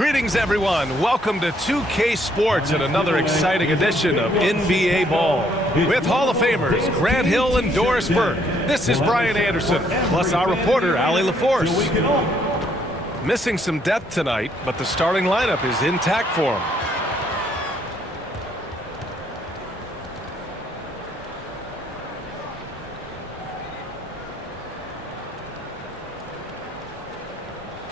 Greetings, everyone. Welcome to 2K Sports and another exciting edition of NBA Ball. With Hall of Famers Grant Hill and Doris Burke, this is Brian Anderson, plus our reporter, Allie LaForce. Missing some depth tonight, but the starting lineup is intact for him.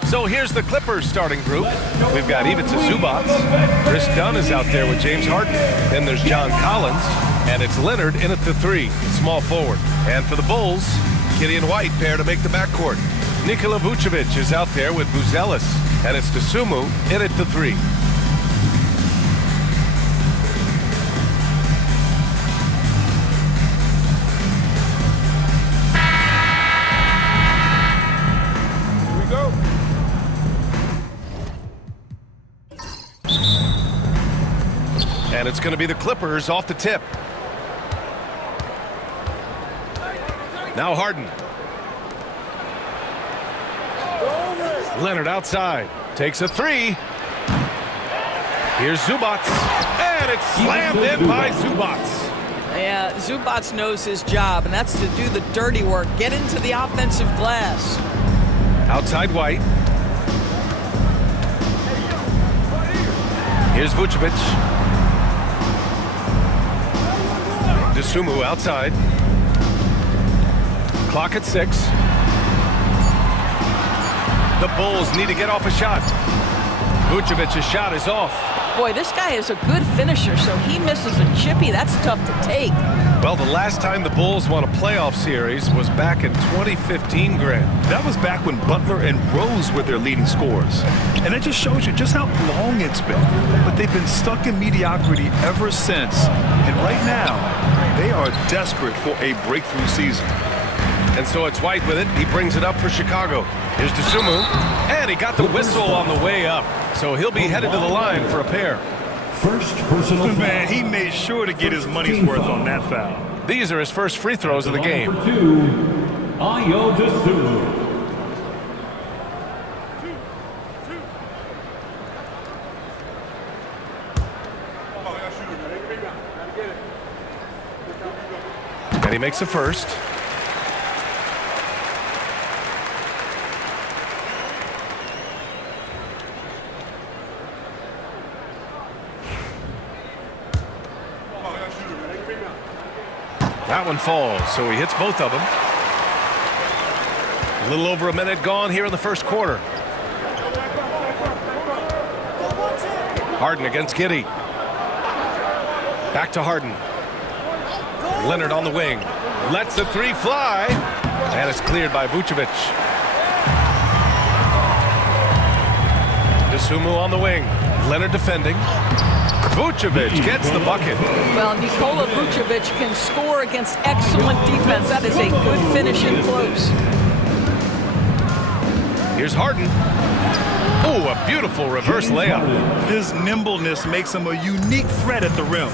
So here's the Clippers starting group. We've got Ivica Zubac. Chris Dunn is out there with James Harden. Then there's John Collins. And it's Leonard in at the 3, small forward. And for the Bulls, Gideon White pair to make the backcourt. Nikola Vucevic is out there with Buzelis. And it's Dosunmu in at the 3. And it's going to be the Clippers off the tip. Now Harden. Leonard outside. Takes a 3. Here's Zubac. And it's slammed in by Zubac. Yeah, Zubac knows his job, and that's to do the dirty work. Get into the offensive glass. Outside White. Here's Vucevic. Dosunmu outside. Clock at 6. The Bulls need to get off a shot. Vucevic's shot is off. Boy, this guy is a good finisher, so he misses a chippy. That's tough to take. Well, the last time the Bulls won a playoff series was back in 2015, Grant. That was back when Butler and Rose were their leading scorers. And it just shows you just how long it's been. But they've been stuck in mediocrity ever since. And right now, they are desperate for a breakthrough season. And so it's White with it. He brings it up for Chicago. Here's Dosunmu. And he got the whistle on the way up. So he'll be headed to the line for a pair. First personal foul. Man, he made sure to get his money's worth on that foul. These are his first free throws of the game. For 2, Ayo Dosunmu. And he makes the first. That one falls, so he hits both of them. A little over a minute gone here in the first quarter. Harden against Giddey. Back to Harden. Leonard on the wing. Lets the 3 fly. And it's cleared by Vucevic. Dosunmu on the wing. Leonard defending. Vucevic gets the bucket. Well, Nikola Vucevic can score against excellent defense. That is a good finish in close. Here's Harden. Oh, a beautiful reverse layup. His nimbleness makes him a unique threat at the rim.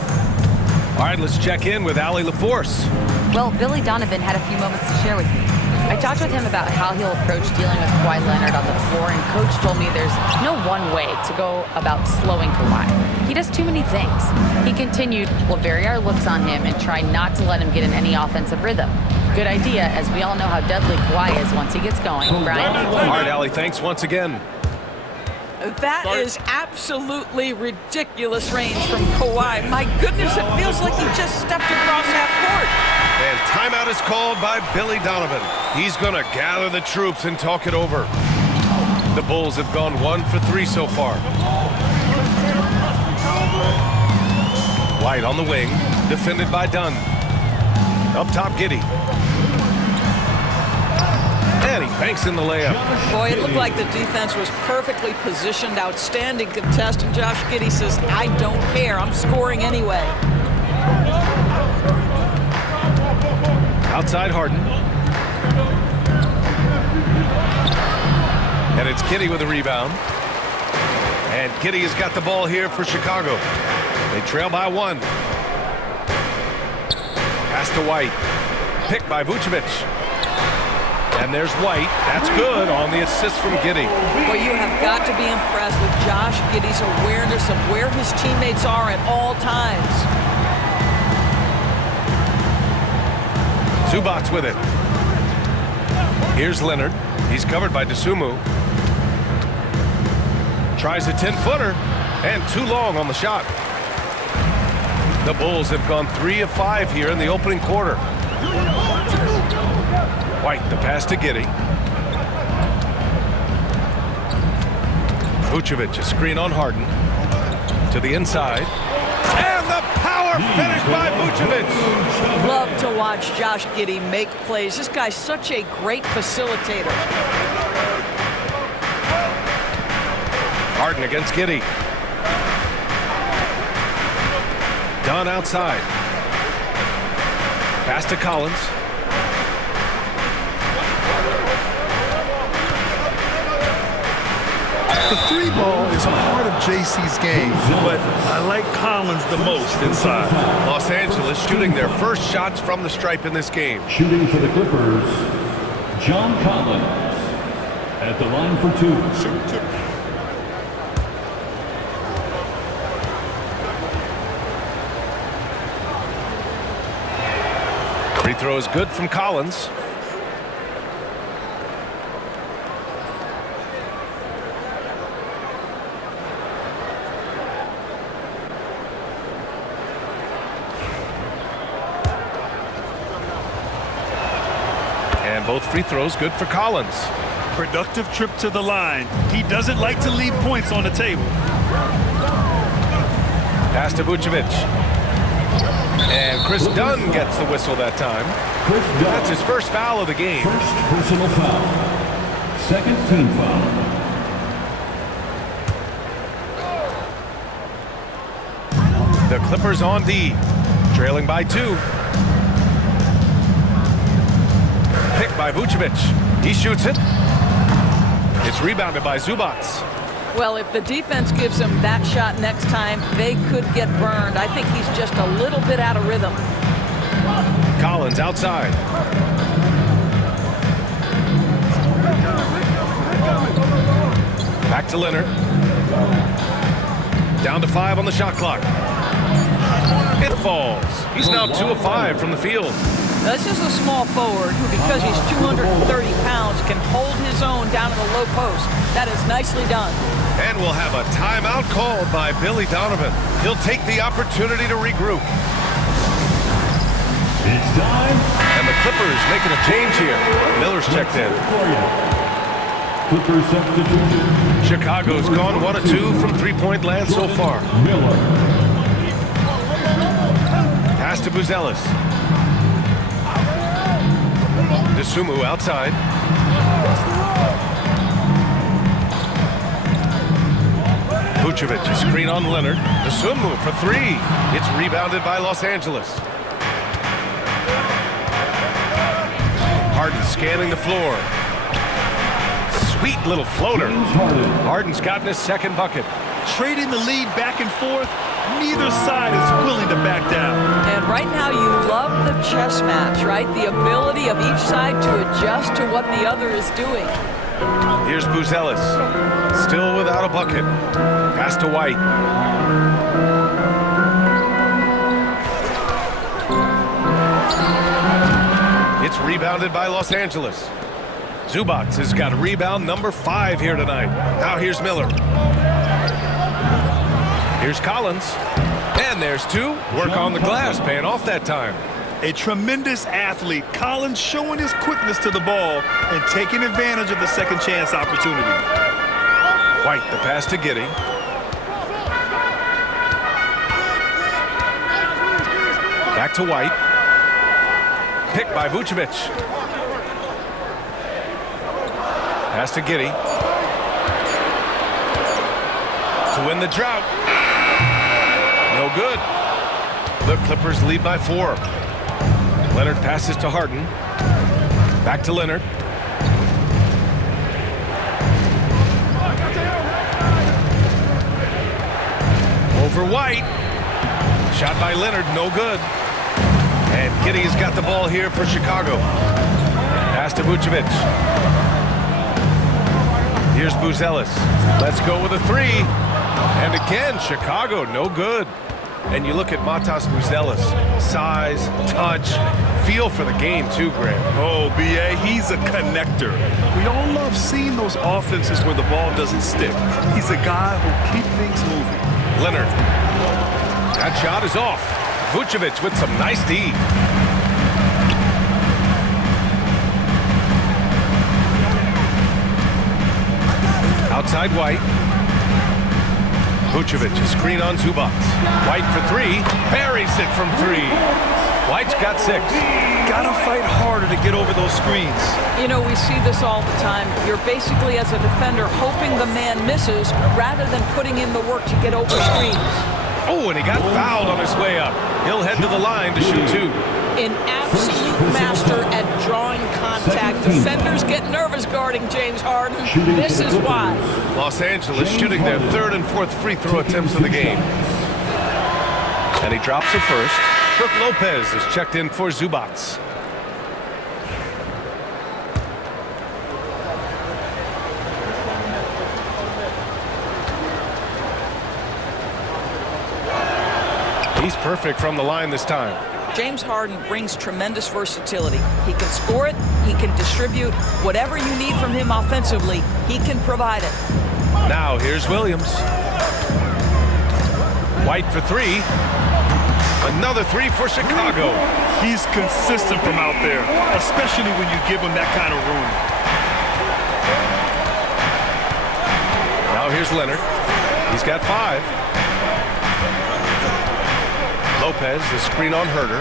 All right, let's check in with Allie LaForce. Well, Billy Donovan had a few moments to share with me. I talked with him about how he'll approach dealing with Kawhi Leonard on the floor, and Coach told me there's no one way to go about slowing Kawhi. He does too many things. He continued, we'll vary our looks on him and try not to let him get in any offensive rhythm. Good idea, as we all know how deadly Kawhi is once he gets going. Brian? All right, Allie, thanks once again. That is absolutely ridiculous range from Kawhi. My goodness, it feels like he just stepped across half court. And timeout is called by Billy Donovan. He's going to gather the troops and talk it over. The Bulls have gone 1 for 3 so far. White on the wing, defended by Dunn. Up top, Giddey. And he banks in the layup. Boy, it looked like the defense was perfectly positioned. Outstanding contest, and Josh Giddey says, I don't care. I'm scoring anyway. Outside Harden. And it's Giddey with a rebound. And Giddey has got the ball here for Chicago. They trail by 1. Pass to White. Picked by Vucevic. And there's White. That's good on the assist from Giddey. Well, you have got to be impressed with Josh Giddey's awareness of where his teammates are at all times. Zubac with it. Here's Leonard. He's covered by Dosunmu. Tries a 10-footer and too long on the shot. The Bulls have gone 3 of 5 here in the opening quarter. White, the pass to Giddey. Vucevic, a screen on Harden. To the inside. And the power finish by Vucevic. Love to watch Josh Giddey make plays. This guy's such a great facilitator. Harden against Giddey. Dunn outside. Pass to Collins. The three ball is part of JC's game, but I like Collins the most inside. Los Angeles shooting their first shots from the stripe in this game. Shooting for the Clippers, John Collins. At the line for 2. Free throw is good from Collins. And both free throws good for Collins. Productive trip to the line. He doesn't like to leave points on the table. Pass to Vucevic. And Chris Dunn gets the whistle that time. Chris Dunn. That's his first foul of the game. First personal foul. Second team foul. The Clippers on D, trailing by 2. Picked by Vucevic. He shoots it. It's rebounded by Zubac. Well, if the defense gives him that shot next time, they could get burned. I think he's just a little bit out of rhythm. Collins outside. Back to Leonard. Down to 5 on the shot clock. It falls. He's now 2 of 5 from the field. This is a small forward who, because he's 230 pounds, can hold his own down in the low post. That is nicely done. And we'll have a timeout called by Billy Donovan. He'll take the opportunity to regroup. It's time. And the Clippers making a change here. Miller's checked in. Clippers substitution. Chicago's gone 1 of 2 from three-point land so far. Miller. Pass to Buzelis. Dosunmu outside. Vucevic, a screen on Leonard. Dosunmu for 3. It's rebounded by Los Angeles. Harden scanning the floor. Sweet little floater. Harden's gotten his second bucket. Trading the lead back and forth, neither side is willing to back down. And right now you love the chess match, right? The ability of each side to adjust to what the other is doing. Here's Buzelis. Still without a bucket. Pass to White. It's rebounded by Los Angeles. Zubac has got rebound number 5 here tonight. Now here's Miller. Here's Collins. And there's 2. Work on the glass, paying off that time. A tremendous athlete, Collins showing his quickness to the ball and taking advantage of the second chance opportunity. White, the pass to Giddey. Back to White. Picked by Vucevic. Pass to Giddey. To win the drought. No good. The Clippers lead by 4. Leonard passes to Harden. Back to Leonard. Over White. Shot by Leonard, no good. And Giddey's got the ball here for Chicago. Pass to Vucevic. Here's Buzelis. Let's go with a three. And again, Chicago, no good. And you look at Matas Buzelis. Size, touch, feel for the game too, Graham. Oh, B.A., he's a connector. We all love seeing those offenses where the ball doesn't stick. He's a guy who'll keep things moving. Leonard. That shot is off. Vucevic with some nice D. Outside White. Vucevic, a screen on Zubac. White for three. Buries it from three. White's got 6. Gotta fight harder to get over those screens. You know, we see this all the time. You're basically, as a defender, hoping the man misses rather than putting in the work to get over screens. Oh, and he got fouled on his way up. He'll head to the line to shoot 2. An absolute master at drawing contact. Defenders get nervous guarding James Harden. This is why. Los Angeles shooting their 3rd and 4th free throw attempts of the game. And he drops the first. Brook Lopez is checked in for Zubac. He's perfect from the line this time. James Harden brings tremendous versatility. He can score it, he can distribute. Whatever you need from him offensively, he can provide it. Now here's Williams. White for 3. Another 3 for Chicago. He's consistent from out there, especially when you give him that kind of room. Now here's Leonard. He's got 5. Lopez, the screen on Herter.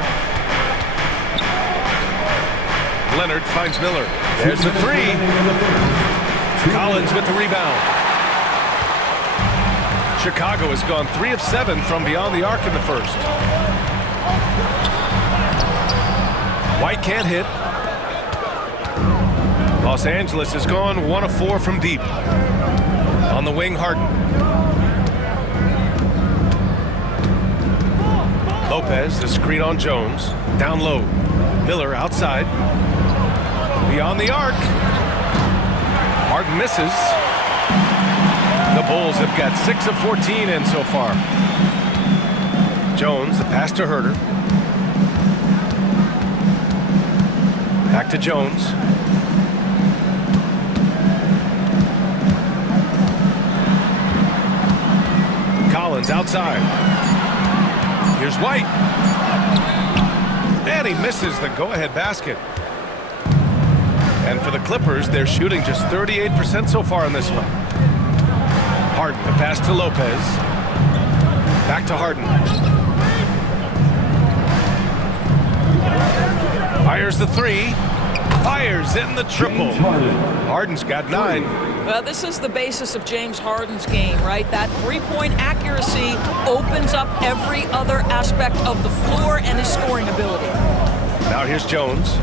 Leonard finds Miller. There's the 3. Collins with the rebound. Chicago has gone 3 of 7 from beyond the arc in the first. White can't hit. Los Angeles has gone 1 of 4 from deep. On the wing, Harden. Lopez, the screen on Jones. Down low. Miller outside. Beyond the arc. Harden misses. The Bulls have got 6 of 14 in so far. Jones, the pass to Herter. Back to Jones. Collins outside. Here's White. And he misses the go-ahead basket. And for the Clippers, they're shooting just 38% so far in this one. Harden, the pass to Lopez. Back to Harden. Fires the 3. Fires in the triple. Harden's got 9. Well, this is the basis of James Harden's game, right? That three-point accuracy opens up every other aspect of the floor and his scoring ability. Now here's Jones.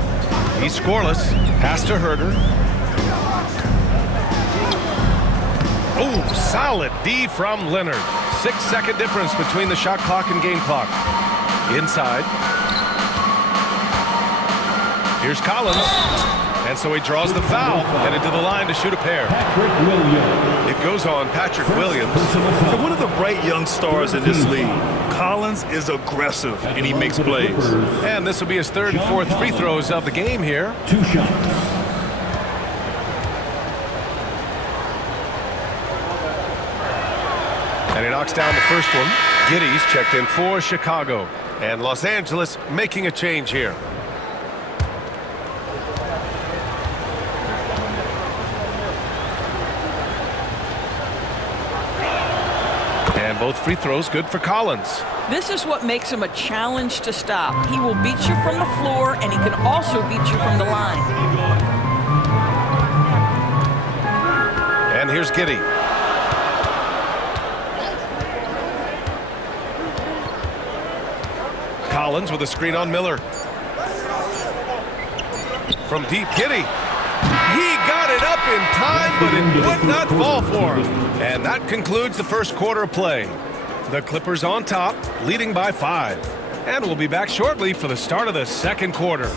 He's scoreless. Pass to Herter. Oh, solid D from Leonard. 6-second difference between the shot clock and game clock. Inside. Here's Collins. And so he draws the foul, headed to the line to shoot a pair. It goes on Patrick Williams. And one of the bright young stars in this league. Collins is aggressive, and he makes plays. And this will be his 3rd and 4th free throws of the game here. 2 shots. And he knocks down the first one. Giddey's checked in for Chicago. And Los Angeles making a change here. And both free throws good for Collins. This is what makes him a challenge to stop. He will beat you from the floor, and he can also beat you from the line. And here's Giddey. Collins with a screen on Miller. From deep, Giddey. He got it up in time, but it would not fall for him. And that concludes the first quarter of play. The Clippers on top, leading by 5. And we'll be back shortly for the start of the second quarter.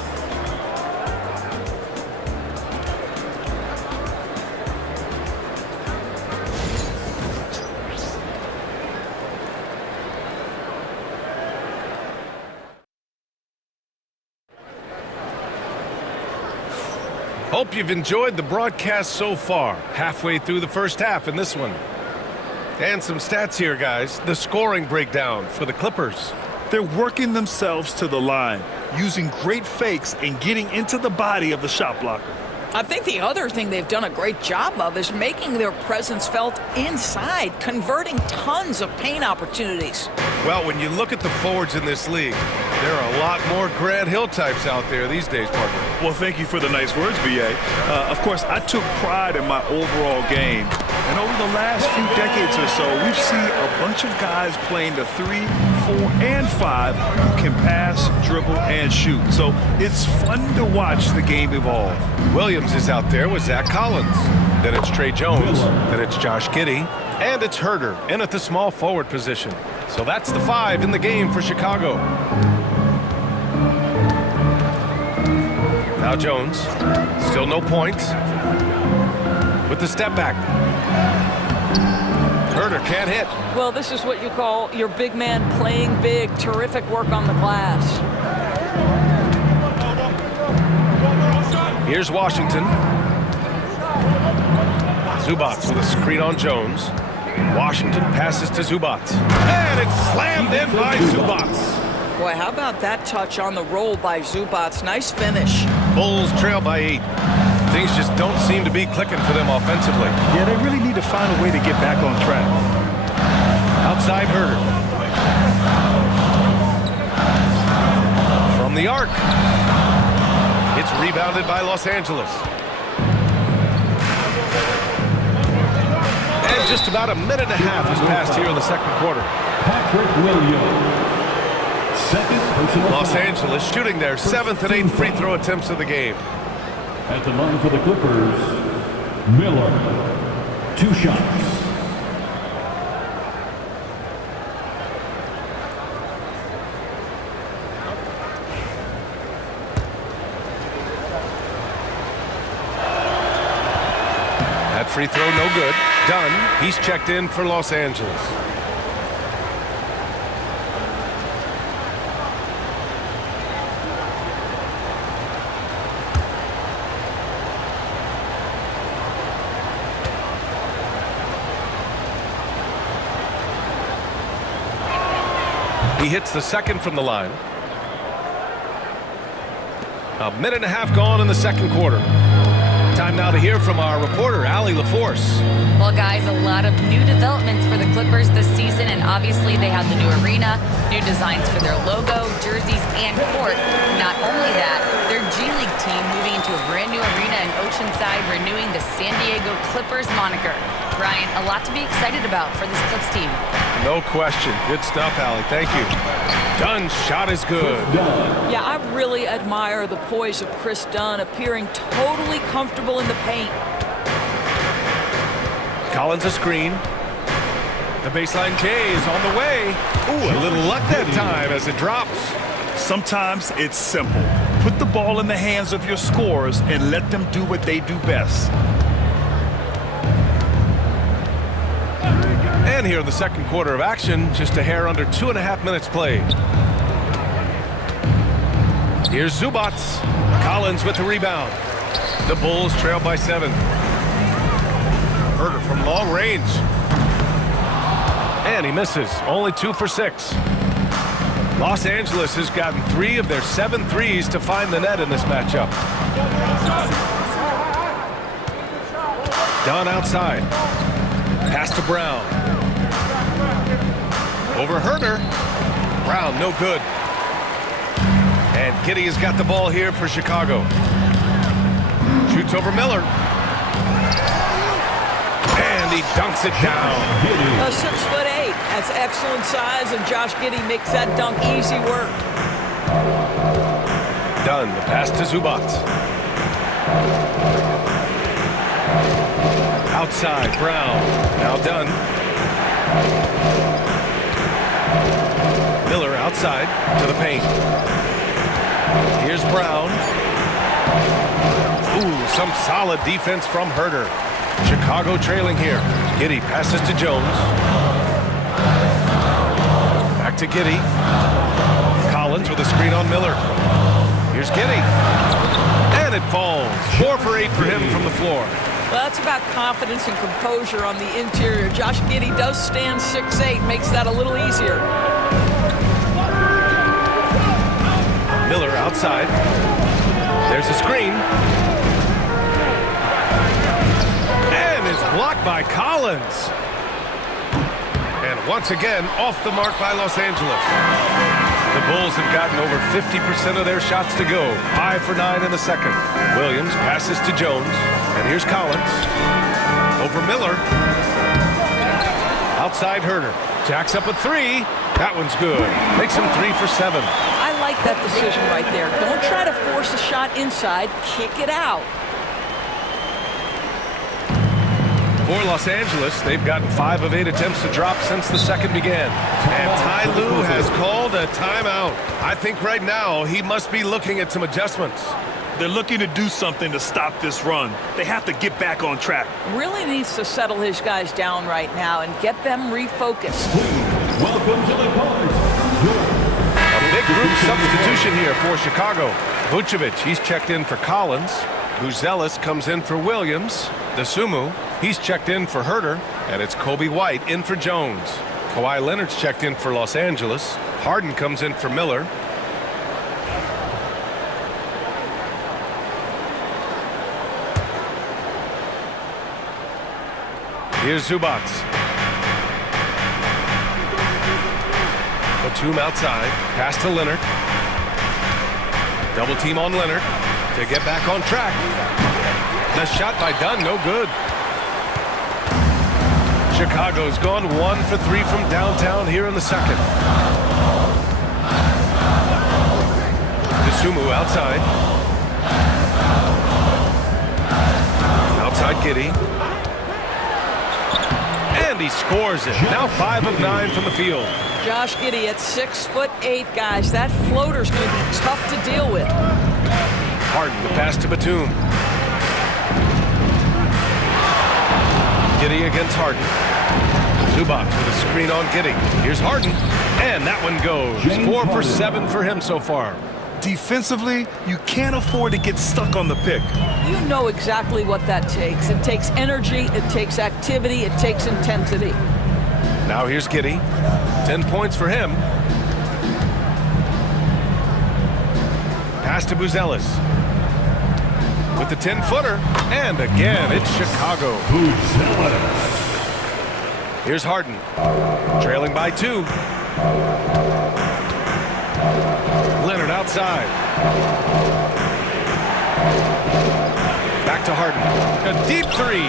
Hope you've enjoyed the broadcast so far. Halfway through the first half in this one. And some stats here, guys. The scoring breakdown for the Clippers. They're working themselves to the line, using great fakes and getting into the body of the shot blocker. I think the other thing they've done a great job of is making their presence felt inside, converting tons of paint opportunities. Well, when you look at the forwards in this league, there are a lot more Grant Hill types out there these days, partner. Well, thank you for the nice words, B.A. Of course, I took pride in my overall game. And over the last few decades or so, we've seen a bunch of guys playing the 3, 4, and 5 who can pass, dribble, and shoot. So it's fun to watch the game evolve. Williams is out there with Zach Collins. Then it's Trey Jones. Then it's Josh Giddey. And it's Herter in at the small forward position. So that's the 5 in the game for Chicago. Now Jones. Still no points. With the step back. Herter can't hit. Well, this is what you call your big man playing big. Terrific work on the glass. Here's Washington. Zubac with a screen on Jones. Washington passes to Zubac. And it's slammed in by Zubac. Boy, how about that touch on the roll by Zubac? Nice finish. Bulls trail by 8. Things just don't seem to be clicking for them offensively. Yeah, they really need to find a way to get back on track. Outside Herter. From the arc. It's rebounded by Los Angeles. And just about a minute and a half has passed here in the second quarter. Patrick Williams. Second personal Los foul. Angeles shooting their 7th and 8th free throw attempts of the game. At the line for the Clippers, Miller. 2 shots. That free throw no good. Dunn, he's checked in for Los Angeles. He hits the second from the line. A minute and a half gone in the second quarter. Time now to hear from our reporter, Allie LaForce. Well, guys, a lot of new developments for the Clippers this season, and obviously they have the new arena, new designs for their logo, jerseys, and court. Not only that, their G League team moving into a brand new arena in Oceanside, renewing the San Diego Clippers moniker. Brian, a lot to be excited about for this Clips team. No question. Good stuff, Allie. Thank you. Dunn's shot is good. Yeah, I really admire the poise of Chris Dunn, appearing totally comfortable in the paint. Collins a screen. The baseline J is on the way. Ooh, a little luck that time as it drops. Sometimes it's simple. Put the ball in the hands of your scorers and let them do what they do best. And here in the second quarter of action, just a hair under 2.5 minutes played. Here's Zubac. Collins with the rebound. The Bulls trail by 7. Herter from long range. And he misses. Only 2 for 6. Los Angeles has gotten 3 of their 7 threes to find the net in this matchup. Dunn outside. Pass to Brown. Over Herter. Brown, no good. And Giddey has got the ball here for Chicago. Shoots over Miller. And he dunks it down. 6'8". That's excellent size, and Josh Giddey makes that dunk easy work. Dunn, the pass to Zubac. Outside, Brown. Now Dunn. Miller outside to the paint. Here's Brown. Ooh, some solid defense from Herter. Chicago trailing here. Giddey passes to Jones. Back to Giddey. Collins with a screen on Miller. Here's Giddey. And And it falls. 4 for 8 for him from the floor. Well, that's about confidence and composure on the interior. Josh Giddey does stand 6'8", makes that a little easier. Miller outside. There's a screen. And it's blocked by Collins. And once again, off the mark by Los Angeles. The Bulls have gotten over 50% of their shots to go. 5 for 9 in the second. Williams passes to Jones. And here's Collins. Over Miller. Outside Herter. Jacks up a 3. That one's good. Makes him 3 for 7. I like that decision right there. Don't try to force a shot inside. Kick it out. For Los Angeles, they've gotten 5 of 8 attempts to drop since the second began. And Ty Lue has called a timeout. I think right now he must be looking at some adjustments. They're looking to do something to stop this run. They have to get back on track. Really needs to settle his guys down right now and get them refocused. Welcome to the court. A big group substitution here for Chicago. Vucevic, he's checked in for Collins. Buzelis comes in for Williams. Dosunmu, he's checked in for Herter. And it's Kobe White in for Jones. Kawhi Leonard's checked in for Los Angeles. Harden comes in for Miller. Here's Zubac. Batum outside. Pass to Leonard. Double team on Leonard to get back on track. The shot by Dunn, no good. Chicago's gone 1 for 3 from downtown here in the second. Dosunmu outside. Outside Giddey. And he scores it. Now 5 of 9 from the field. Josh Giddey at 6'8", guys. That floater's going to be tough to deal with. Harden, the pass to Batum. Giddey against Harden. Zubac with a screen on Giddey. Here's Harden. And that one goes. 4 for 7 for him so far. Defensively, you can't afford to get stuck on the pick. You know exactly what that takes. It takes energy, it takes activity, it takes intensity. Now here's Giddey. 10 points for him. Pass to Buzelis. With the 10-footer. And again, it's Chicago. Buzelis. Here's Harden. Trailing by 2. Leonard outside. Back to Harden. A deep 3.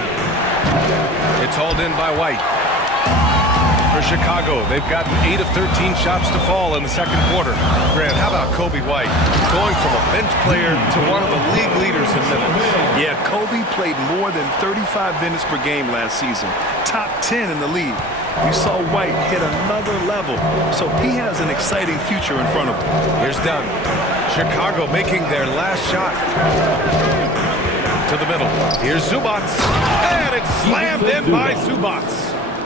It's hauled in by White. For Chicago, they've gotten 8 of 13 shots to fall in the second quarter. Grant, how about Kobe White? Going from a bench player to one of the league leaders in minutes. Yeah, Kobe played more than 35 minutes per game last season. Top 10 in the league. We saw White hit another level, so he has an exciting future in front of him. Here's Dunn. Chicago making their last shot. To the middle. Here's Zubac. And it's slammed in by Zubac.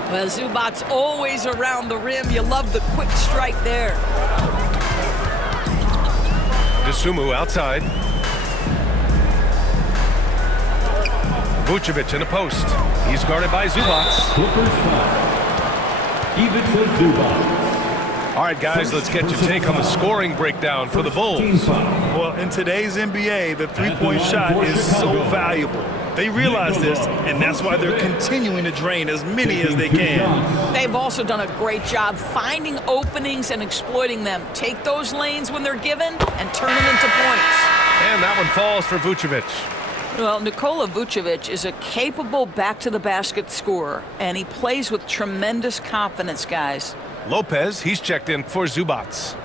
Well, Zubac's always around the rim. You love the quick strike there. Dosunmu outside. Vucevic in a post. He's guarded by Zubac. Clippers foul. Ivica Zubac. All right, guys, let's get your take on the scoring breakdown for the Bulls. Well, in today's NBA, the three-point shot is so valuable. They realize this, and that's why they're continuing to drain as many as they can. They've also done a great job finding openings and exploiting them. Take those lanes when they're given and turn them into points. And that one falls for Vucevic. Well, Nikola Vucevic is a capable back-to-the-basket scorer, and he plays with tremendous confidence, guys. Lopez, he's checked in for Zubac.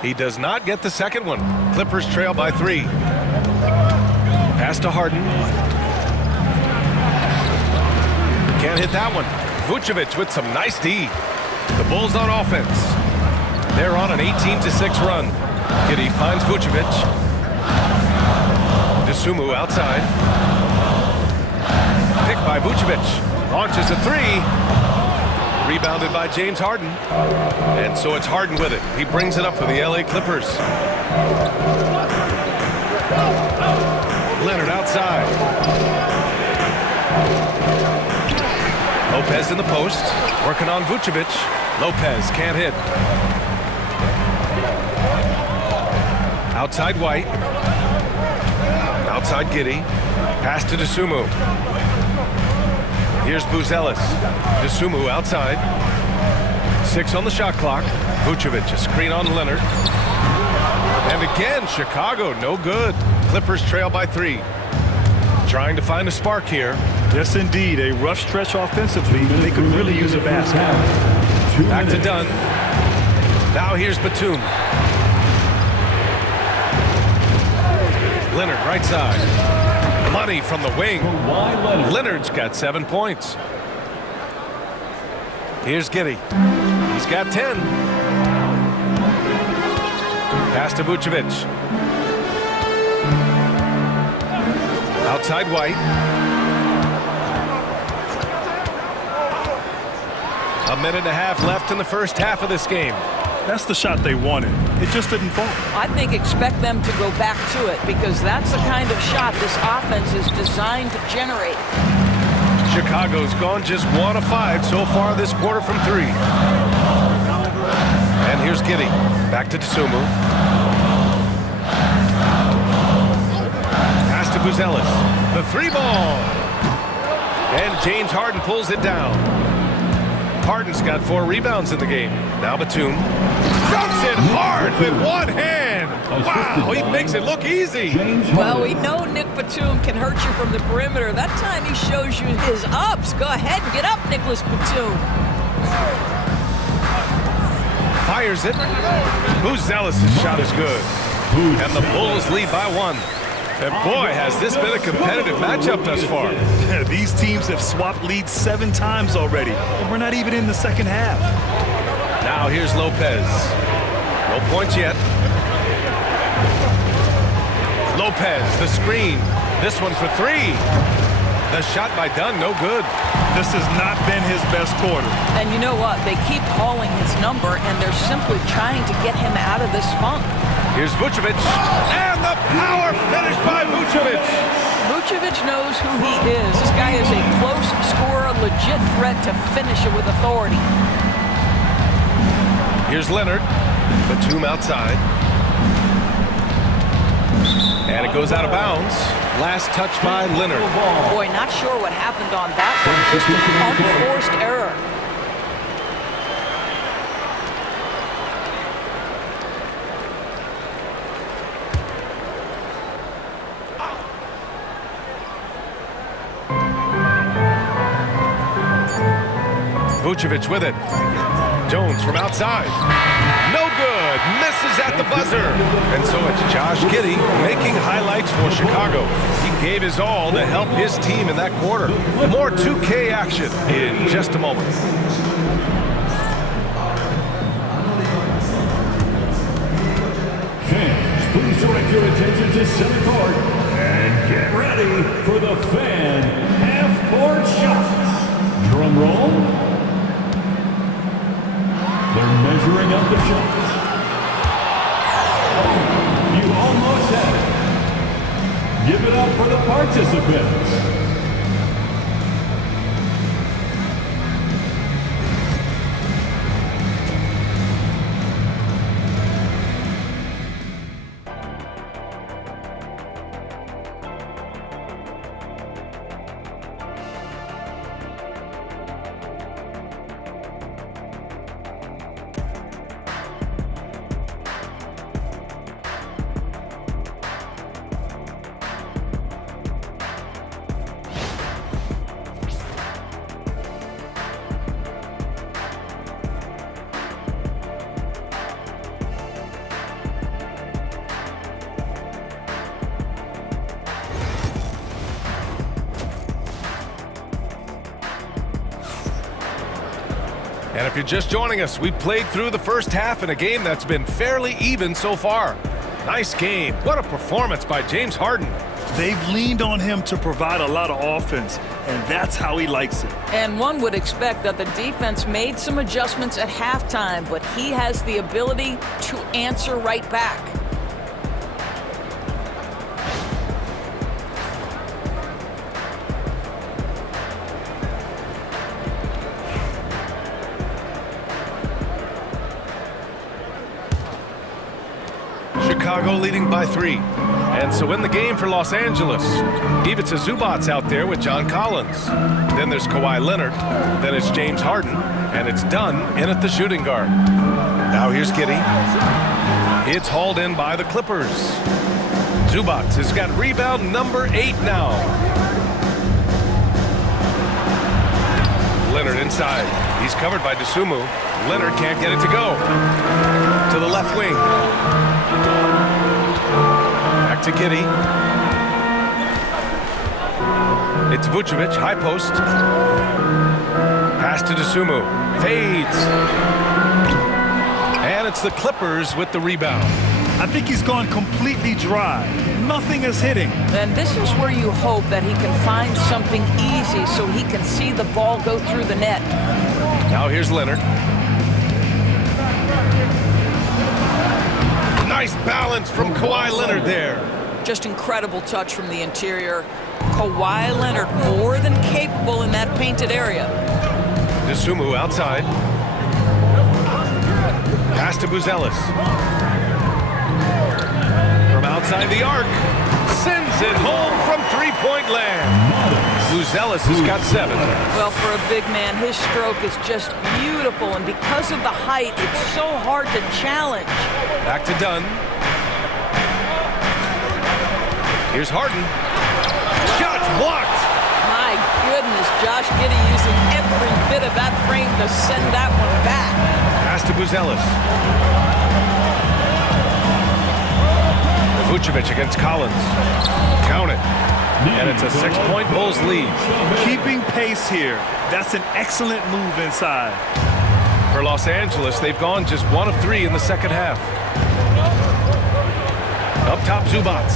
He does not get the second one. Clippers trail by 3. Pass to Harden. Can't hit that one. Vucevic with some nice D. The Bulls on offense. They're on an 18-6 run. Giddey finds Vucevic. Dosunmu outside. Picked by Vucevic. Launches a three. Rebounded by James Harden. And so it's Harden with it. He brings it up for the LA Clippers. Leonard outside. Lopez in the post. Working on Vucevic. Lopez can't hit. Outside White. Outside Giddey. Pass to Dosunmu. Here's Buzelis. Dosunmu outside. 6 on the shot clock. Vucevic, a screen on Leonard. And again, Chicago, no good. Clippers trail by 3. Trying to find a spark here. Yes, indeed. A rough stretch offensively. They could really use a basket. Back to Dunn. Now here's Batum. Leonard right side. Money from the wing. Leonard's got 7 points. Here's Giddey. He's got 10. Pass to Vucevic. Outside White. A minute and a half left in the first half of this game. That's the shot they wanted. It just didn't fall. I think expect them to go back to it because that's the kind of shot this offense is designed to generate. Chicago's gone just 1 of 5 so far this quarter from 3. And here's Giddey. Back to Dosunmu. Pass to Buzelis. The 3-ball. And James Harden pulls it down. Harden's got 4 rebounds in the game. Now Batum dunks it hard with one hand. Wow, he makes it look easy. Well, we know Nick Batum can hurt you from the perimeter. That time he shows you his ups. Go ahead and get up, Nicholas Batum. Fires it. Buzelis' shot is good. And the Bulls lead by 1. And boy, has this been a competitive matchup thus far. These teams have swapped leads 7 times already, and we're not even in the second half. Now here's Lopez. No points yet. Lopez, the screen. This one for 3. The shot by Dunn, no good. This has not been his best quarter. And you know what? They keep calling his number, and they're simply trying to get him out of this funk. Here's Vucevic, and the power finish by Vucevic. Vucevic knows who he is. This guy is a close scorer, legit threat to finish it with authority. Here's Leonard. Batum outside. And it goes out of bounds. Last touch by Leonard. Boy, not sure what happened on that one. Just an unforced error. Vucevic with it. Jones from outside. No good. Misses at the buzzer. And so it's Josh Giddey making highlights for Chicago. He gave his all to help his team in that quarter. More 2K action in just a moment. Fans, please direct your attention to center court and get ready for the fan half-court shots. Drum roll. They're measuring up the shots. You almost had it. Give it up for the participants. And if you're just joining us, we played through the first half in a game that's been fairly even so far. Nice game. What a performance by James Harden. They've leaned on him to provide a lot of offense, and that's how he likes it. And one would expect that the defense made some adjustments at halftime, but he has the ability to answer right back. Chicago leading by 3. And so in the game for Los Angeles, Ivica Zubac's out there with John Collins. Then there's Kawhi Leonard. Then it's James Harden. And it's Dunn in at the shooting guard. Now here's Giddey. It's hauled in by the Clippers. Zubac has got rebound number 8 now. Leonard inside. He's covered by Dosunmu. Leonard can't get it to go. To the left wing. Back to Giddey. It's Vucevic, high post. Pass to Dosunmu. Fades. And it's the Clippers with the rebound. I think he's gone completely dry. Nothing is hitting. And this is where you hope that he can find something easy so he can see the ball go through the net. Now here's Leonard. Nice balance from Kawhi Leonard there. Just incredible touch from the interior. Kawhi Leonard more than capable in that painted area. Dosunmu outside. Pass to Buzelis. From outside the arc. Sends it home from three-point land. Buzelis has got 7. Well, for a big man, his stroke is just beautiful, and because of the height, it's so hard to challenge. Back to Dunn. Here's Harden. Shot blocked. My goodness, Josh Giddey using every bit of that frame to send that one back. Pass to Buzelis. Vucevic against Collins. Count it. And it's a 6-point Bulls lead. Keeping pace here. That's an excellent move inside. For Los Angeles, they've gone just 1 of 3 in the second half. Up top, Zubac.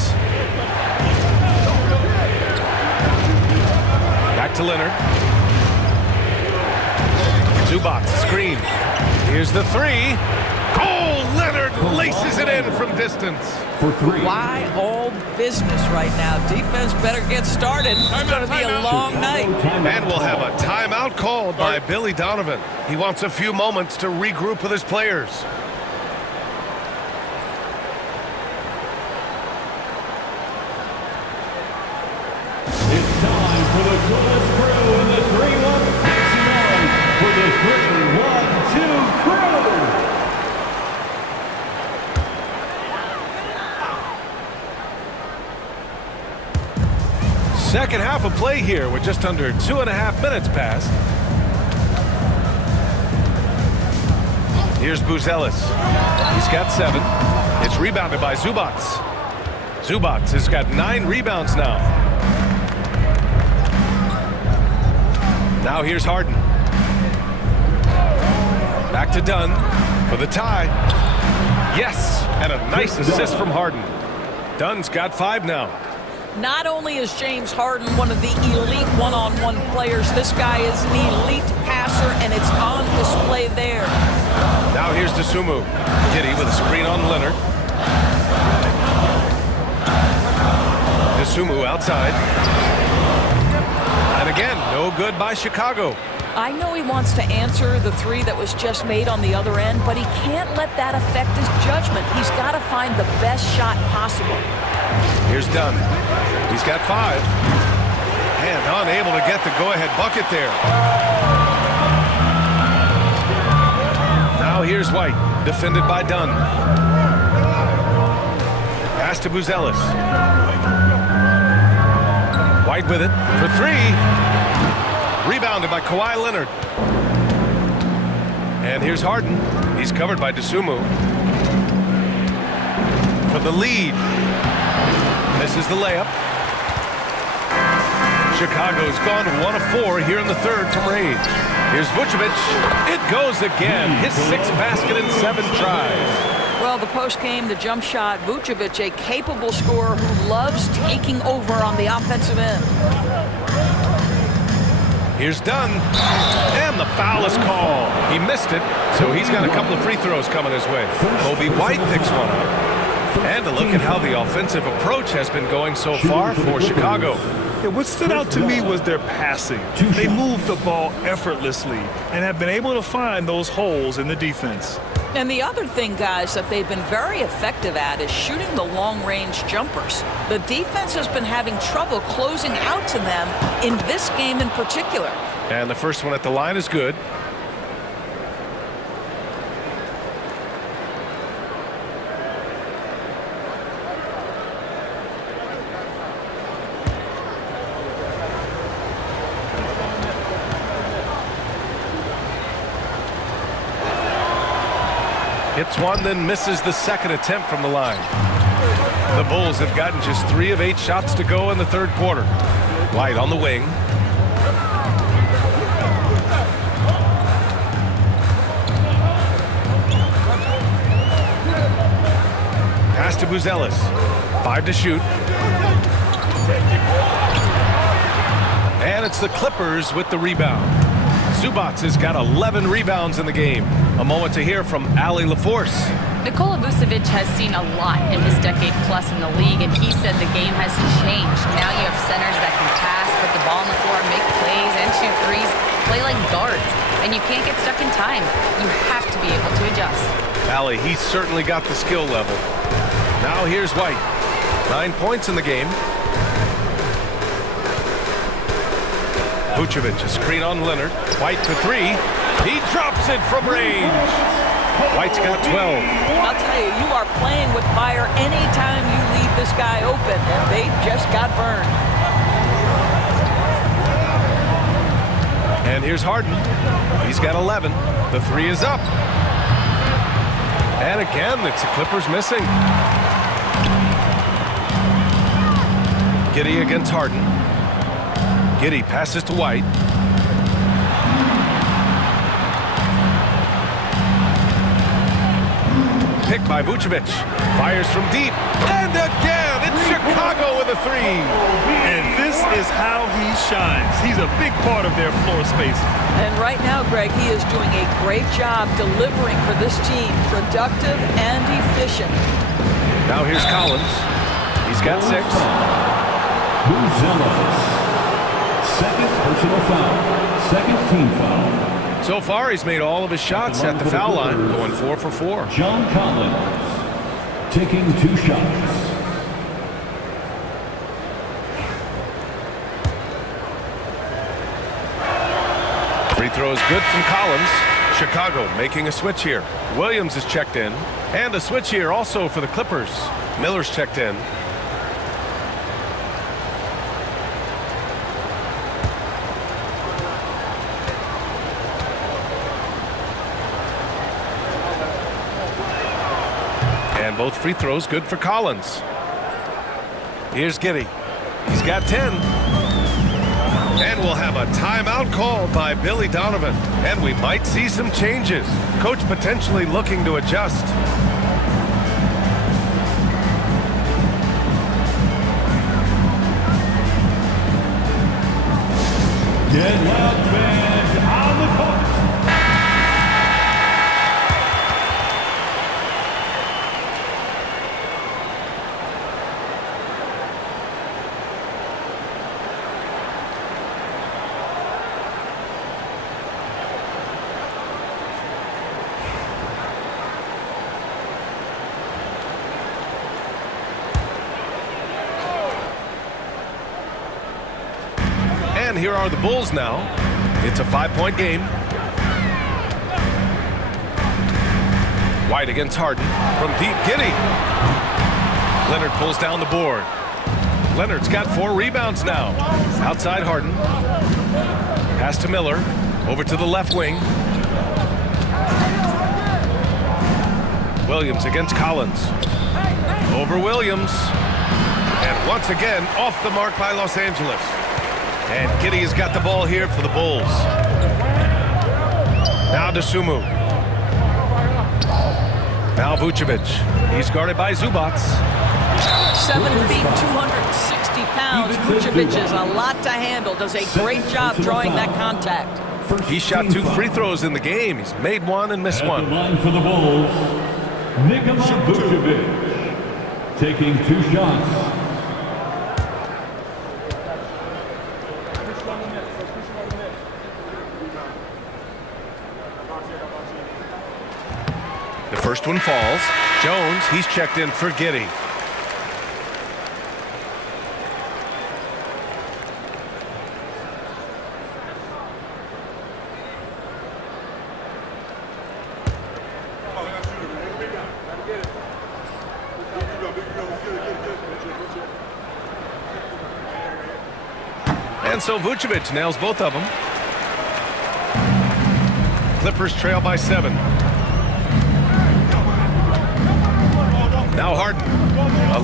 Back to Leonard. Zubac, screen. Here's the 3. Oh, Leonard laces it in from distance. For 3. Why all business right now? Defense better get started. It's going to be a long night. And we'll have a timeout called by Billy Donovan. He wants a few moments to regroup with his players. It's time for the coolest crew in the 3-1 maximum for the 3-1-2 crew. Second half of play here with just under 2.5 minutes passed. Here's Buzelis. He's got 7. It's rebounded by Zubac. Zubac has got 9 rebounds now. Now here's Harden. Back to Dunn for the tie. Yes, and a nice assist from Harden. Dunn's got 5 now. Not only is James Harden one of the elite one-on-one players, this guy is an elite passer, and it's on display there. Now here's Dosunmu. Giddey with a screen on Leonard. Dosunmu outside. And again, no good by Chicago. I know he wants to answer the 3 that was just made on the other end, but he can't let that affect his judgment. He's got to find the best shot possible. Here's Dunn. He's got 5. And unable to get the go-ahead bucket there. Now here's White, defended by Dunn. Pass to Buzelis. White with it for 3. Rebounded by Kawhi Leonard. And here's Harden. He's covered by Dosunmu. For the lead. Misses the layup. Chicago's gone 1 of 4 here in the third from range. Here's Vucevic. It goes again. His 6th basket in 7 tries. Well, Well, the post game, the jump shot, Vucevic, a capable scorer who loves taking over on the offensive end. Here's Dunn, and the foul is called. He missed it, so he's got a couple of free throws coming his way. Kobe White picks one up. And a look at how the offensive approach has been going so far for Chicago. Yeah, what stood out to me was their passing. They moved the ball effortlessly and have been able to find those holes in the defense. And the other thing, guys, that they've been very effective at is shooting the long-range jumpers. The defense has been having trouble closing out to them in this game in particular. And the first one at the line is good. Hits one, then misses the second attempt from the line. The Bulls have gotten just 3 of 8 shots to go in the third quarter. White on the wing. Pass to Buzelis. 5 to shoot. And it's the Clippers with the rebound. Zubac has got 11 rebounds in the game. A moment to hear from Allie LaForce. Nikola Vucevic has seen a lot in his decade plus in the league, and he said the game has changed. Now you have centers that can pass, put the ball on the floor, make plays, and shoot threes, play like guards. And you can't get stuck in time. You have to be able to adjust. Allie, he's certainly got the skill level. Now here's White. 9 points in the game. Vucevic, a screen on Leonard. White for 3. He drops it from range. White's got 12. I'll tell you, you are playing with fire anytime you leave this guy open. They just got burned. And here's Harden. He's got 11. The 3 is up. And again, it's the Clippers missing. Giddey against Harden. Giddey passes to White. Picked by Vucevic. Fires from deep. And again, it's Chicago with a 3. And this is how he shines. He's a big part of their floor space. And right now, Greg, he is doing a great job delivering for this team. Productive and efficient. Now here's Collins. He's got 6. Buzelis. Second personal foul. Second team foul. So far, he's made all of his shots at the foul line, going 4 for 4. John Collins taking 2 shots. Free throw is good from Collins. Chicago making a switch here. Williams is checked in. And a switch here also for the Clippers. Miller's checked in. And both free throws good for Collins. Here's Giddey. He's got 10. And we'll have a timeout called by Billy Donovan. And we might see some changes. Coach potentially looking to adjust. Get loud, fans, on the court. And here are the Bulls now. It's a 5-point game. White against Harden. From deep, Giddey. Leonard pulls down the board. Leonard's got 4 rebounds now. Outside Harden. Pass to Miller. Over to the left wing. Williams against Collins. Over Williams. And once again, off the mark by Los Angeles. And Giddey has got the ball here for the Bulls. Now to Sumu. Now Vucevic. He's guarded by Zubac. 7 feet, 260 pounds. Vucevic is a lot to handle. Does a great job drawing that contact. He shot 2 free throws in the game. He's made 1 and missed 1. At the line for the Bulls, Nikola Vucevic, taking 2 shots. The first one falls. Jones, he's checked in for Giddey. And so Vucevic nails both of them. Clippers trail by 7. Now Harden,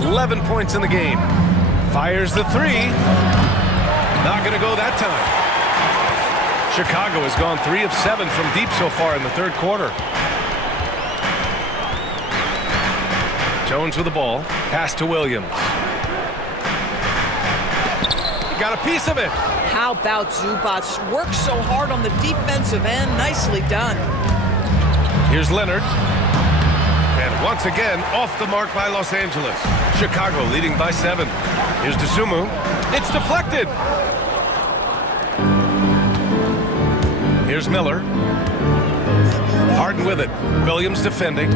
11 points in the game. Fires the 3. Not going to go that time. Chicago has gone 3 of 7 from deep so far in the third quarter. Jones with the ball. Pass to Williams. He got a piece of it. How about Zubac? Works so hard on the defensive end. Nicely done. Here's Leonard. And once again, off the mark by Los Angeles. Chicago leading by 7. Here's Dosunmu. It's deflected. Here's Miller. Harden with it. Williams defending.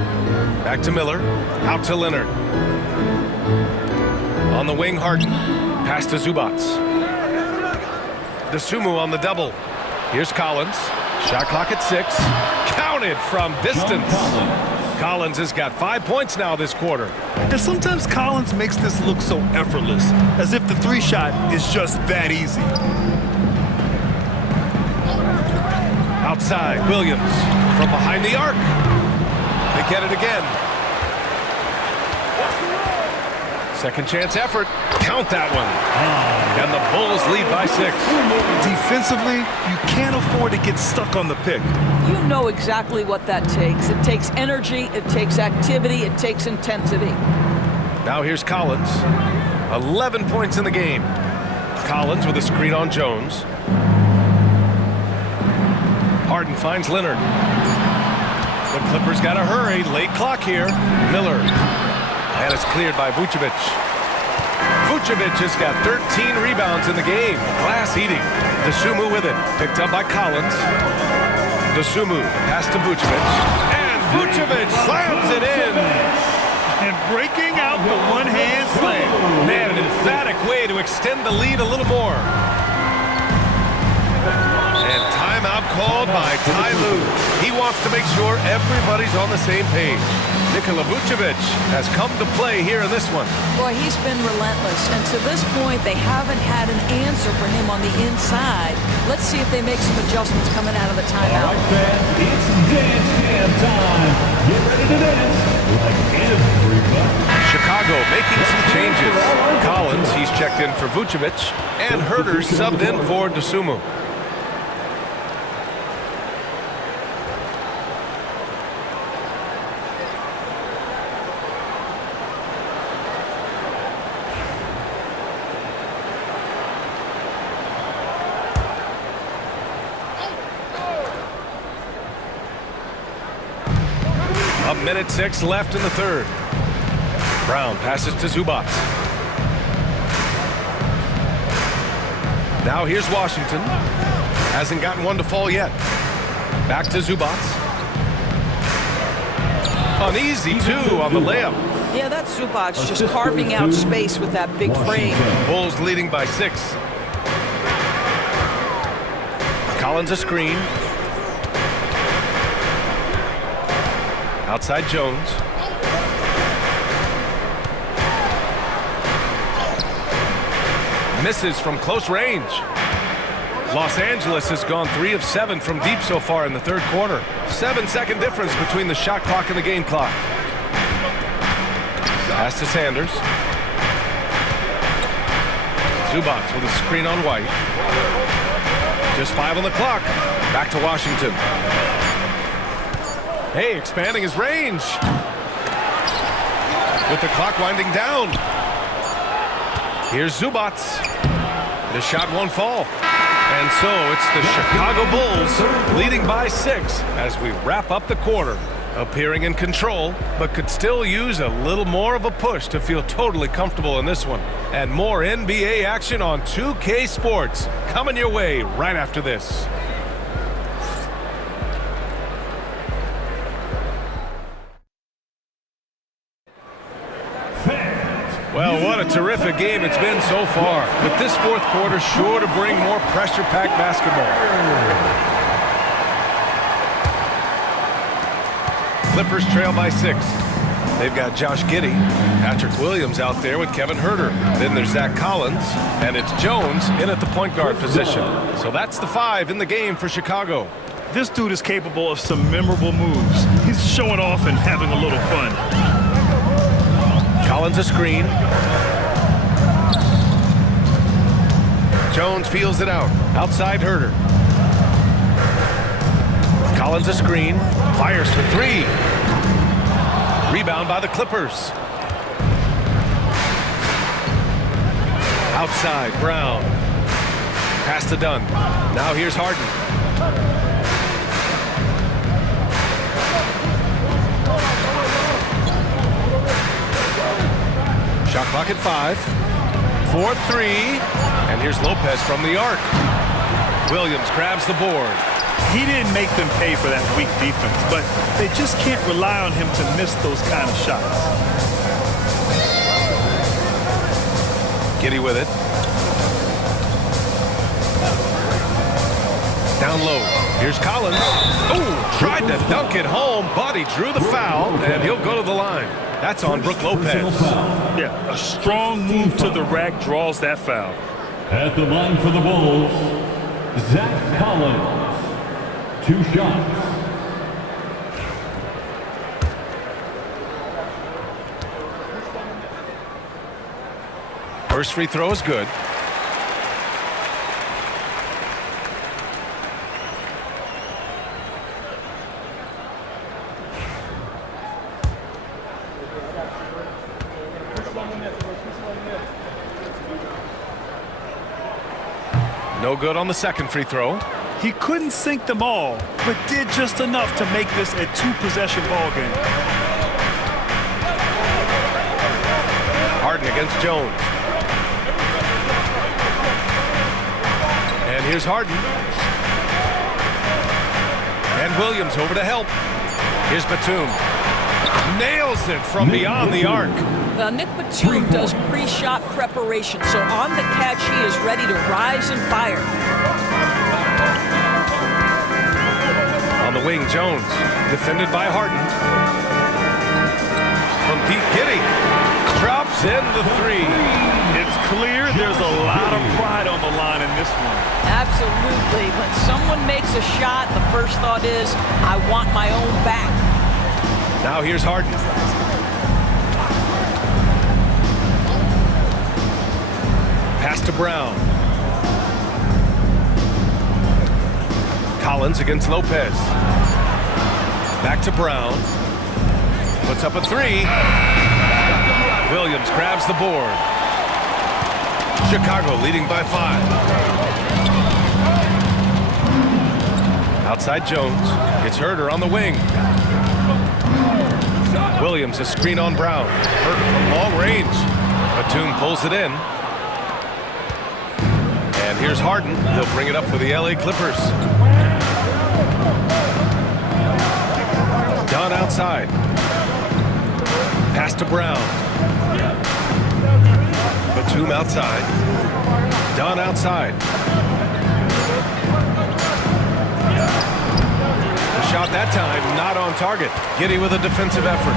Back to Miller. Out to Leonard. On the wing, Harden. Pass to Zubac. Dosunmu on the double. Here's Collins. Shot clock at 6. Counted from distance. Collins has got 5 points now this quarter. And sometimes Collins makes this look so effortless, as if the 3 shot is just that easy. Outside, Williams from behind the arc. They get it again. Second chance effort. Count that one. And the Bulls lead by 6. Defensively, you can't afford to get stuck on the pick. You know exactly what that takes. It takes energy, it takes activity, it takes intensity. Now here's Collins. 11 points in the game. Collins with a screen on Jones. Harden finds Leonard. The Clippers got to hurry. Late clock here. Miller. And it's cleared by Vucevic. Vucevic has got 13 rebounds in the game. Glass eating. Dosunmu with it. Picked up by Collins. Dosunmu, pass to Vucevic. And Vucevic slams it in. And breaking out the one-hand slam. Man, an emphatic way to extend the lead a little more. And timeout called by Ty Lue. He wants to make sure everybody's on the same page. Nikola Vucevic has come to play here in this one. Boy, he's been relentless, and to this point, they haven't had an answer for him on the inside. Let's see if they make some adjustments coming out of the timeout. All right, fans, it's dance jam time. Get ready to dance like everybody. Chicago making some changes. Collins, he's checked in for Vucevic, and Herter subbed in for Dosunmu. A minute 6 left in the third. Brown passes to Zubac. Now here's Washington. Hasn't gotten one to fall yet. Back to Zubac. An easy 2 on the layup. Yeah, that's Zubac just carving out space with that big frame. Bulls leading by 6. Collins a screen. Outside Jones. Misses from close range. Los Angeles has gone 3 of 7 from deep so far in the third quarter. 7-second difference between the shot clock and the game clock. Pass to Sanders. Zubac with a screen on White. Just 5 on the clock. Back to Washington. Hey, expanding his range. with the clock winding down. Here's Zubac. The shot won't fall. And so it's the Chicago Bulls leading by 6 as we wrap up the quarter. Appearing in control, but could still use a little more of a push to feel totally comfortable in this one. And more NBA action on 2K Sports coming your way right after this. Well, what a terrific game it's been so far. But this fourth quarter sure to bring more pressure-packed basketball. Clippers trail by 6. They've got Josh Giddey, Patrick Williams out there with Kevin Huerter. Then there's Zach Collins, and it's Jones in at the point guard position. So that's the 5 in the game for Chicago. This dude is capable of some memorable moves. He's showing off and having a little fun. Collins a screen. Jones feels it out. Outside Huerter. Collins a screen. Fires for 3. Rebound by the Clippers. Outside, Brown. Pass to Dunn. Now here's Harden. Shot clock at 5. 4-3. And here's Lopez from the arc. Williams grabs the board. He didn't make them pay for that weak defense, but they just can't rely on him to miss those kind of shots. Giddey with it. Down low. Here's Collins. Oh, tried to dunk it home, but he drew the foul, and he'll go to the line. That's on Brook Lopez. Yeah, a strong move to the rack draws that foul. At the line for the Bulls, Zach Collins. 2 shots. First free throw is good. No good on the second free throw. He couldn't sink them all, but did just enough to make this a 2-possession ball game. Harden against Jones. And here's Harden. And Williams over to help. Here's Batum. Nails it from beyond the arc. Well, Nick Batum does pre-shot preparation, so on the catch he is ready to rise and fire. On the wing, Jones, defended by Harden. From Pete Giddey, drops in the 3. It's clear there's a lot of pride on the line in this one. Absolutely. When someone makes a shot, the first thought is, I want my own back. Now here's Harden. Pass to Brown. Collins against Lopez. Back to Brown. Puts up a 3. Williams grabs the board. Chicago leading by 5. Outside Jones. It's Huerter on the wing. Williams a screen on Brown. Huerter from long range. Batum pulls it in. And here's Harden. He'll bring it up for the LA Clippers. Dunn outside. Pass to Brown. Batum outside. Dunn outside. The shot that time not on target. Giddey with a defensive effort.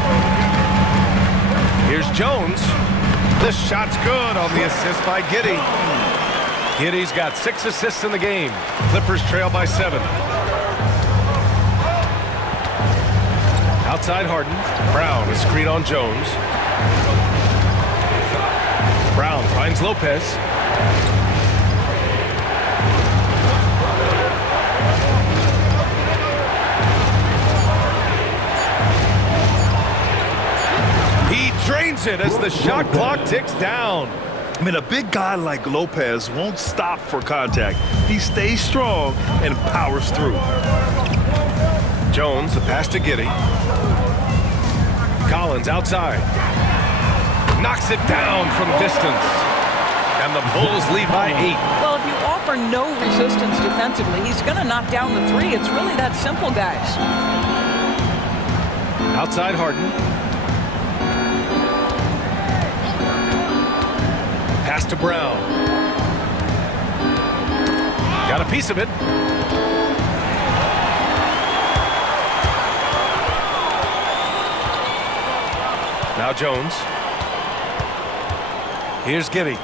Here's Jones. This shot's good on the assist by Giddey. Giddey's got 6 assists in the game. Clippers trail by 7. Outside Harden. Brown, a screen on Jones. Brown finds Lopez. He drains earns it as the shot clock ticks down. I mean, a big guy like Lopez won't stop for contact. He stays strong and powers through. Jones, the pass to Giddey. Collins outside. Knocks it down from distance. And the Bulls lead by 8. Well, if you offer no resistance defensively, he's going to knock down the three. It's really that simple, guys. Outside Harden. Pass to Brown. Got a piece of it. Now Jones. Here's Giddey.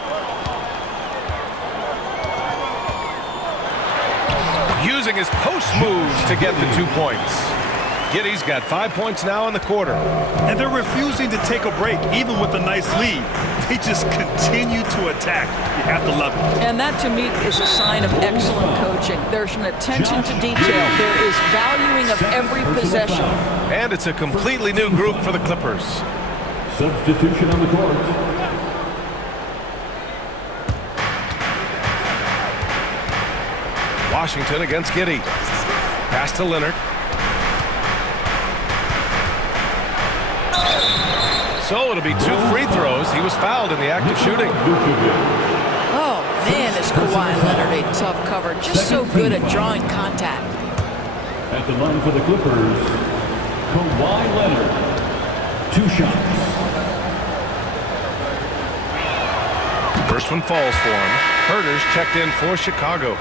Using his post moves to get the 2 points. Giddey's got 5 points now in the quarter. And they're refusing to take a break, even with a nice lead. They just continue to attack. You have to love it. And that, to me, is a sign of excellent coaching. There's an attention to detail. There is valuing of every possession. And it's a completely new group for the Clippers. Substitution on the court. Washington against Giddey. Pass to Leonard. So it'll be 2 free throws. He was fouled in the act of shooting. Oh, man, is Kawhi Leonard a tough cover. Just so good at drawing contact. At the line for the Clippers, Kawhi Leonard. 2 shots. First one falls for him. Herter's checked in for Chicago.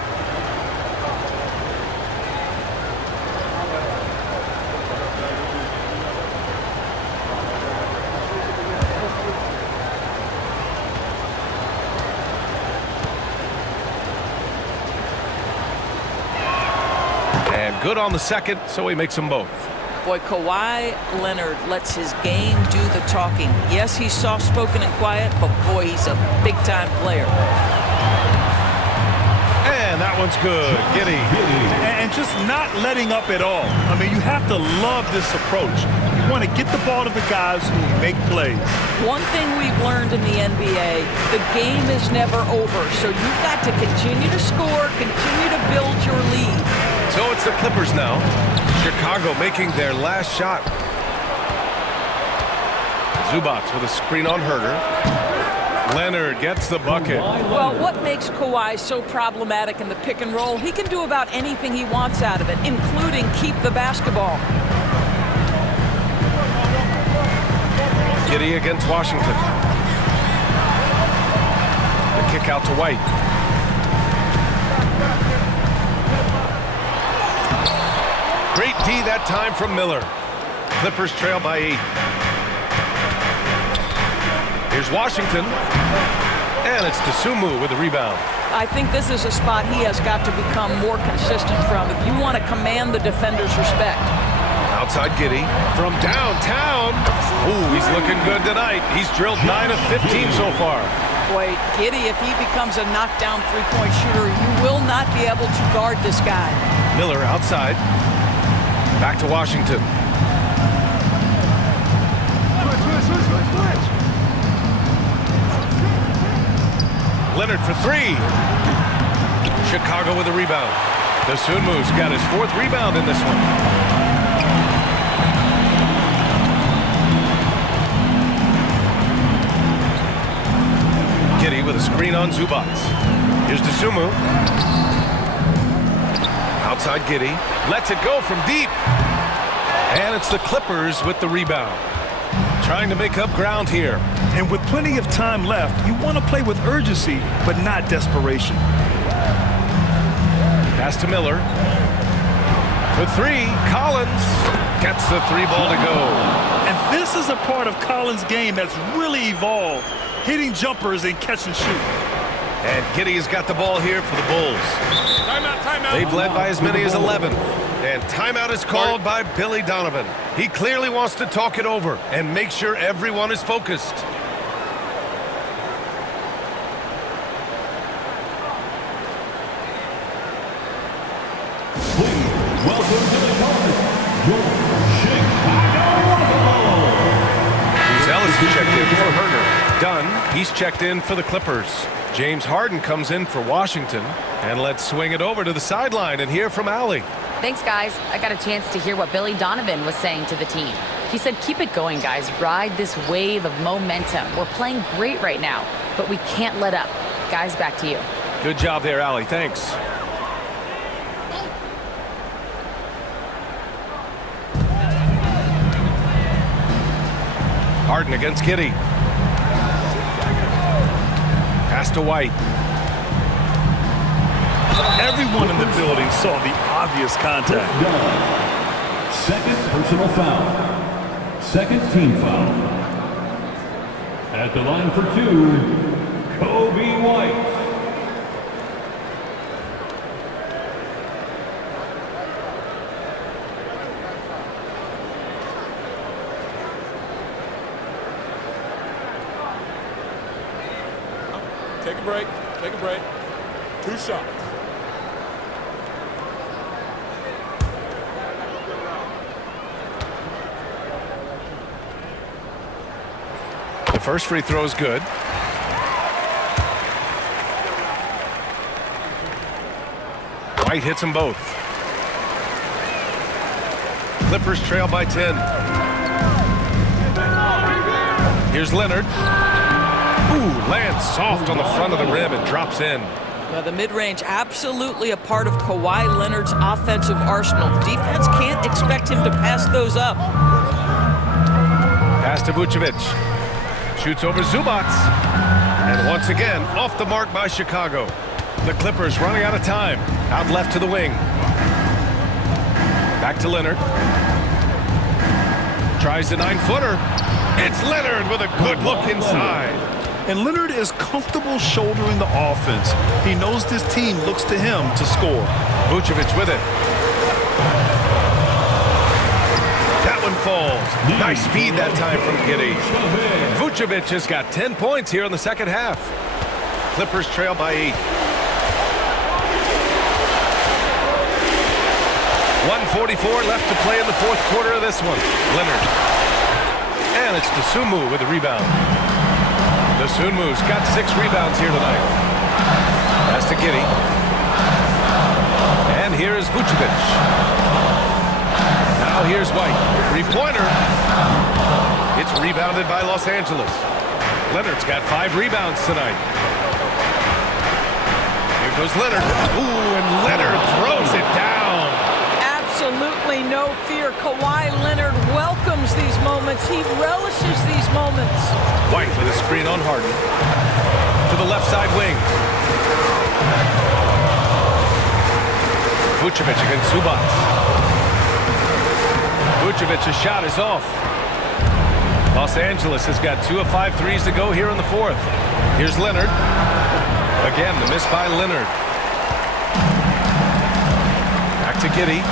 And good on the second, so he makes them both. Boy, Kawhi Leonard lets his game do the talking. Yes, he's soft-spoken and quiet, but boy, he's a big-time player. And that one's good. Giddey. And just not letting up at all. I mean, you have to love this approach. You want to get the ball to the guys who make plays. One thing we've learned in the NBA, the game is never over, so you've got to continue to score, continue to build your lead. So it's the Clippers now. Chicago making their last shot. Zubac with a screen on Herter. Leonard gets the bucket. Well, what makes Kawhi so problematic in the pick and roll? He can do about anything he wants out of it, including keep the basketball. Giddey against Washington. The kick out to White. Great D that time from Miller. Clippers trail by 8. Here's Washington. And it's Dosunmu with the rebound. I think this is a spot he has got to become more consistent from if you want to command the defender's respect. Outside Giddey from downtown. Ooh, he's looking good tonight. He's drilled 9 of 15 so far. Boy, Giddey, if he becomes a knockdown three-point shooter, you will not be able to guard this guy. Miller outside. Back to Washington. Leonard for 3. Chicago with a rebound. Dosunmu's got his 4th rebound in this one. Giddey with a screen on Zubac. Here's Dosunmu. Outside Giddey. Lets it go from deep. And it's the Clippers with the rebound. Trying to make up ground here. And with plenty of time left, you want to play with urgency, but not desperation. Pass to Miller. For 3, Collins gets the 3 ball to go. And this is a part of Collins' game that's really evolved, hitting jumpers and catch and shoot. And Giddey's got the ball here for the Bulls. Timeout. They've led by as many as 11. And timeout is called by Billy Donovan. He clearly wants to talk it over and make sure everyone is focused. Please welcome to the court, your Chicago Bulls. Here's Ellis checked in for He's checked in for the Clippers. James Harden comes in for Washington. And let's swing it over to the sideline and hear from Allie. Thanks, guys. I got a chance to hear what Billy Donovan was saying to the team. He said, keep it going, guys. Ride this wave of momentum. We're playing great right now, but we can't let up. Guys, back to you. Good job there, Allie. Thanks. Harden against Giddey. Pass to White. Everyone in the building saw the obvious contact. Second personal foul. Second team foul. At the line for 2, Kobe White. Take a break. Take a break. 2 shots. The first free throw is good. White hits them both. Clippers trail by 10. Here's Leonard. Ooh, lands soft on the front of the rim and drops in. Well, the mid-range absolutely a part of Kawhi Leonard's offensive arsenal. Defense can't expect him to pass those up. Pass to Vucevic. Shoots over Zubac. And once again, off the mark by Chicago. The Clippers running out of time. Out left to the wing. Back to Leonard. Tries the 9-footer. It's Leonard with a good look inside. And Leonard is comfortable shouldering the offense. He knows this team looks to him to score. Vucevic with it. That one falls. Nice feed that time from Giddey. Vucevic has got 10 points here in the second half. Clippers trail by 8. 1:44 left to play in the fourth quarter of this one. Leonard. And it's Dosunmu with the rebound. Dosunmu's got 6 rebounds here tonight. Pass to Giddey. And here is Vucevic. Now here's White. 3-pointer. It's rebounded by Los Angeles. Leonard's got 5 rebounds tonight. Here goes Leonard. Ooh, and Leonard throws it down. Absolutely no fear. Kawhi Leonard welcomes these moments. He relishes these moments. White with a screen on Harden. To the left side wing. Vucevic against Zubac. Vucevic's shot is off. Los Angeles has got 2 of 5 threes to go here in the fourth. Here's Leonard. Again, the miss by Leonard. Back to Giddey.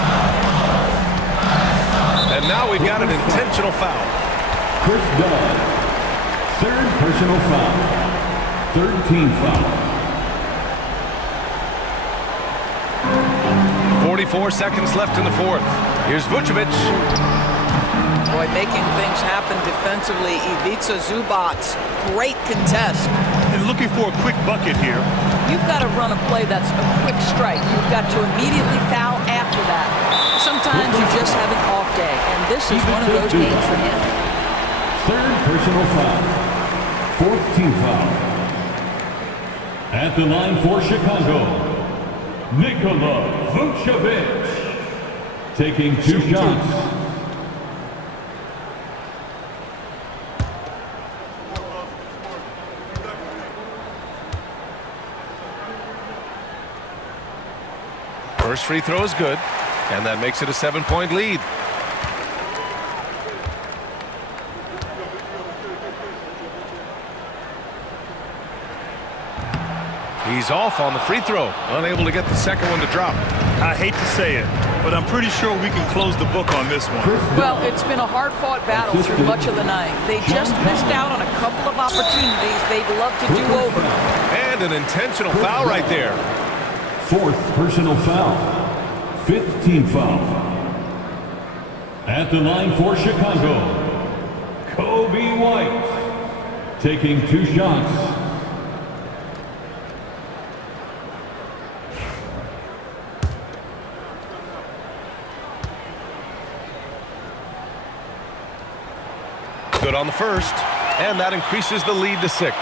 And now we've got an intentional foul. Chris Dunn. Third personal foul. Third team foul. 44 seconds left in the fourth. Here's Vucevic. Boy, making things happen defensively. Ivica Zubac, great contest. And looking for a quick bucket here. You've got to run a play that's a quick strike. You've got to immediately foul after that. Sometimes you just have an off day, and this is one of those games for him. Third personal foul. Fourth team foul. At the line for Chicago, Nikola Vucevic. Taking 2 shots. First free throw is good, and that makes it a 7-point lead. He's off on the free throw, unable to get the second one to drop. I hate to say it, but I'm pretty sure we can close the book on this one. Well, it's been a hard-fought battle through much of the night. They just missed out on a couple of opportunities they'd love to do over. And an intentional foul right there. Fourth personal foul. Fifth team foul. At the line for Chicago, Kobe White. taking 2 shots. Good on the first, and that increases the lead to 6.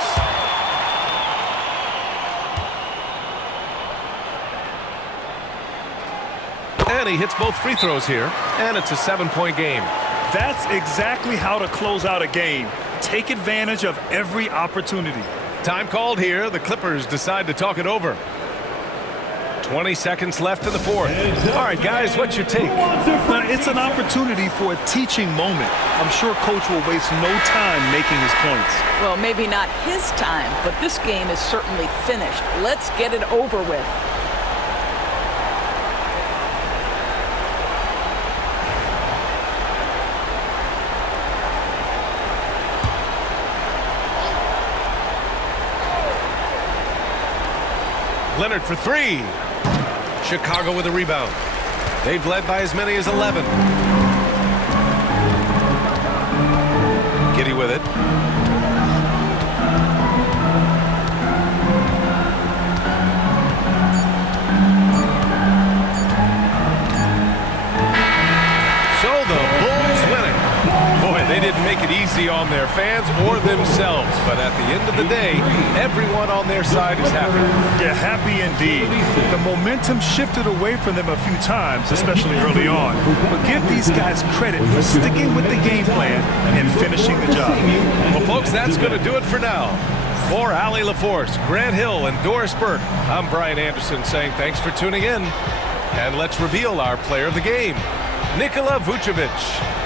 And he hits both free throws here, and it's a 7-point game. That's exactly how to close out a game. Take advantage of every opportunity. Time called here. The Clippers decide to talk it over. 20 seconds left in the fourth. All right, guys, what's your take? Well, it's an opportunity for a teaching moment. I'm sure Coach will waste no time making his points. Well, maybe not his time, but this game is certainly finished. Let's get it over with. Leonard for 3. Chicago with a rebound. They've led by as many as 11. Giddey with it. So the Bulls win it. Boy, they didn't make it easy on their fans or themselves. But at the end of the day, everyone on their side is happy. Yeah, happy indeed. The momentum shifted away from them a few times, especially early on. But give these guys credit for sticking with the game plan and finishing the job. Well, folks, that's going to do it for now. For Allie LaForce, Grant Hill, and Doris Burke, I'm Brian Anderson saying thanks for tuning in. And let's reveal our player of the game, Nikola Vucevic.